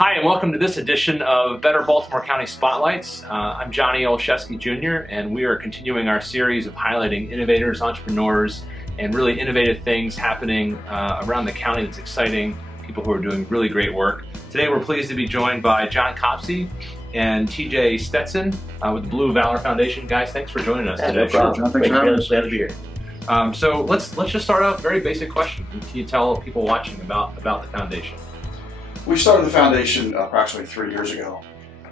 Hi, and welcome to this edition of Better Baltimore County Spotlights. I'm Johnny Olszewski Jr., and we are continuing our series of highlighting innovators, entrepreneurs, and really innovative things happening around the county that's exciting, people who are doing really great work. Today we're pleased to be joined by John Copsey and TJ Stetson with the Blue Valor Foundation. Guys, thanks for joining us today. No problem. John, thanks for having us. Glad to be here. So let's just start out with a very basic question. Can you tell people watching about the foundation? We started the foundation approximately 3 years ago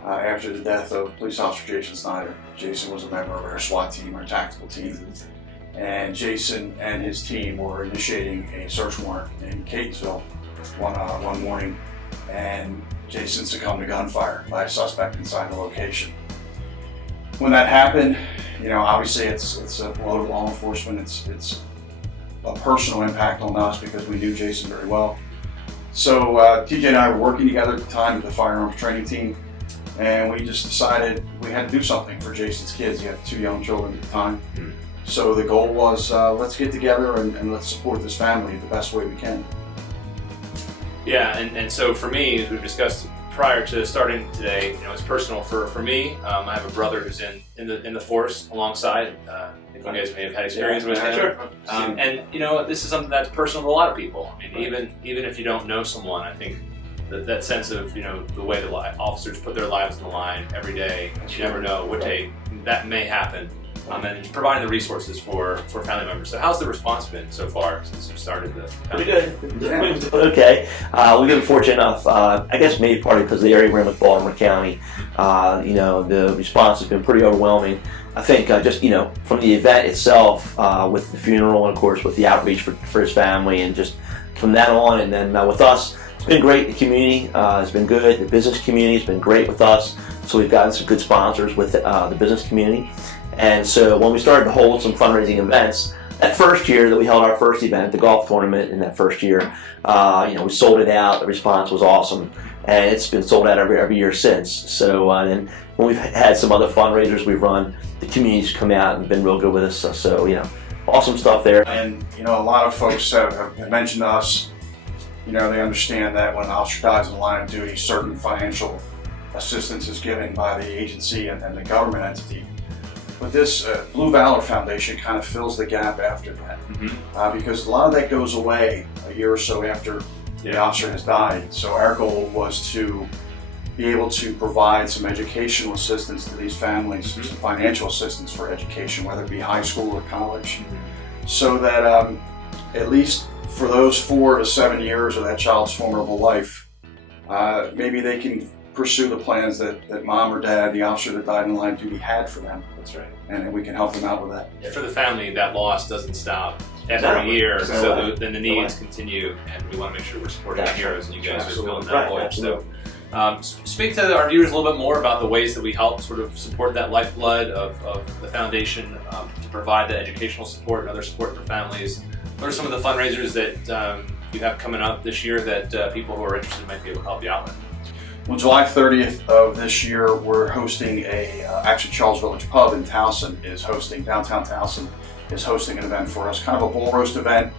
after the death of police officer Jason Snyder. Jason was a member of our SWAT team, our tactical team, and Jason and his team were initiating a search warrant in Catonsville one morning, and Jason succumbed to gunfire by a suspect inside the location. When that happened, obviously it's a blow to law enforcement. It's a personal impact on us because we knew Jason very well. So TJ and I were working together at the time with the firearms training team, and we just decided we had to do something for Jason's kids. He had 2 young children at the time. So the goal was let's get together and let's support this family the best way we can. Yeah, and so for me, as we've discussed prior to starting today, it's personal for me. I have a brother who's in the force alongside. I think you guys may have had experience with him. Sure. And this is something that's personal to a lot of people. I mean, even if you don't know someone, I think that sense of the way the officers put their lives on the line every day. You never know what day that may happen. And providing the resources for family members. So how's the response been so far since you started the foundation? Pretty good. Okay. We've been fortunate enough, I guess maybe partly because of the area we're in with Baltimore County, the response has been pretty overwhelming. I think just, from the event itself, with the funeral and of course with the outreach for his family, and just from that on, and then with us, it's been great. The community has been good. The business community has been great with us. So we've gotten some good sponsors with the business community. And so when we started to hold some fundraising events, that first year that we held our first event, the golf tournament in that first year, we sold it out. The response was awesome, and it's been sold out every year since. So then when we've had some other fundraisers we've run, the community's come out and been real good with us. So awesome stuff there. And a lot of folks have mentioned to us, they understand that when an officer dies in the line of duty, certain financial assistance is given by the agency and the government entity. But this Blue Valor Foundation kind of fills the gap after that, because a lot of that goes away a year or so after the officer has died. So our goal was to be able to provide some educational assistance to these families, some financial assistance for education, whether it be high school or college, so that at least for those 4 to 7 years of that child's formidable life, maybe they can pursue the plans that mom or dad, the officer that died in the line of duty, had for them. That's right. And we can help them out with that. Yeah, for the family, that loss doesn't stop every year, so then the needs continue, and we want to make sure we're supporting the heroes, and you guys are filling that void. So, speak to our viewers a little bit more about the ways that we help sort of support that lifeblood of the foundation to provide the educational support and other support for families. What are some of the fundraisers that you have coming up this year that people who are interested might be able to help you out with? Well, July 30th of this year, we're hosting actually Charles Village Pub in Towson downtown Towson is hosting an event for us, kind of a bull roast event.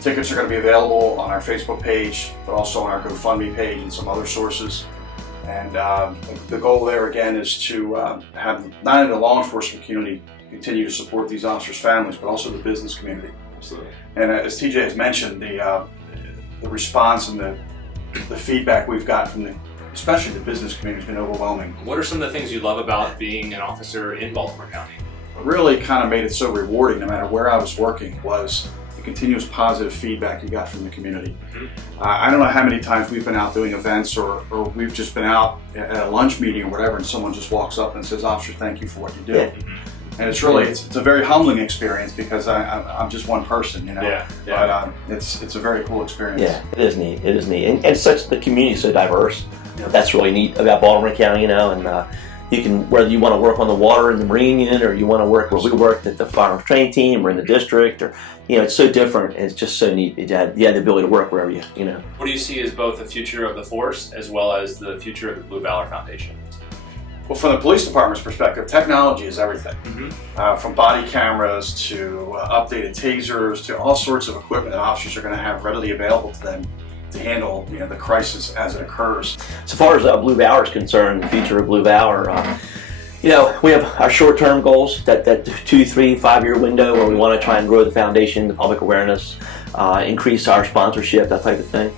Tickets are going to be available on our Facebook page, but also on our GoFundMe page and some other sources. And the goal there again is to have not only the law enforcement community continue to support these officers' families, but also the business community. Absolutely. And as TJ has mentioned, the response and the feedback we've got from especially the business community has been overwhelming. What are some of the things you love about being an officer in Baltimore County? What really kind of made it so rewarding, no matter where I was working, was the continuous positive feedback you got from the community. I don't know how many times we've been out doing events or we've just been out at a lunch meeting or whatever, and someone just walks up and says, "Officer, thank you for what you do." Yeah. And it's really, it's a very humbling experience because I'm just one person, But it's a very cool experience. Yeah, it is neat. It is neat, and the community is so diverse. That's really neat about Baltimore County, and you can, whether you want to work on the water in the Marine unit, or you want to work where we worked at the firearms training team, or in the district, or it's so different. And it's just so neat. You have the ability to work wherever you. What do you see as both the future of the force as well as the future of the Blue Valor Foundation? Well, from the police department's perspective, technology is everything. From body cameras to updated tasers to all sorts of equipment that officers are going to have readily available to them to handle the crisis as it occurs. So far as Blue Valor is concerned, the future of Blue Valor, we have our short-term goals, that 2, 3, 5-year window where we want to try and grow the foundation, the public awareness, increase our sponsorship, that type of thing.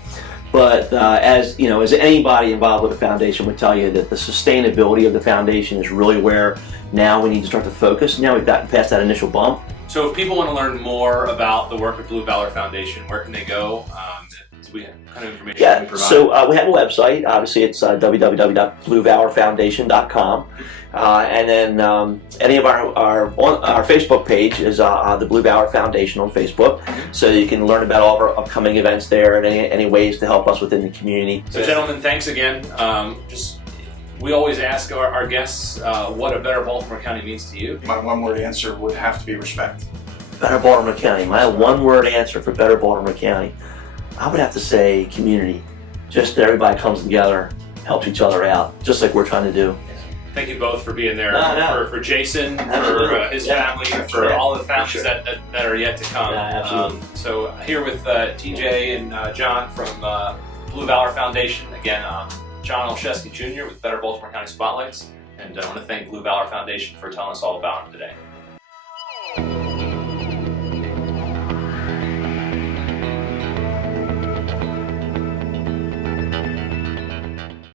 But as anybody involved with the foundation would tell you, that the sustainability of the foundation is really where now we need to start to focus. Now we've gotten past that initial bump. So if people want to learn more about the work of Blue Valor Foundation, where can they go? What kind of information can we provide? So we have a website. Obviously, it's www.bluevalorfoundation.com. And then any of our Facebook page is the Blue Valor Foundation on Facebook. So you can learn about all of our upcoming events there and any ways to help us within the community. So gentlemen, thanks again. We always ask our guests what a better Baltimore County means to you. My one-word answer would have to be respect. Better Baltimore County. My one-word answer for better Baltimore County, I would have to say community. Just that everybody comes together, helps each other out, just like we're trying to do. Thank you both for being there. For Jason, Absolutely. for his family, for all the families that are yet to come. Absolutely. So here with TJ and John from Blue Valor Foundation. Again, John Olszewski Jr. with Better Baltimore County Spotlights. And I want to thank Blue Valor Foundation for telling us all about him today.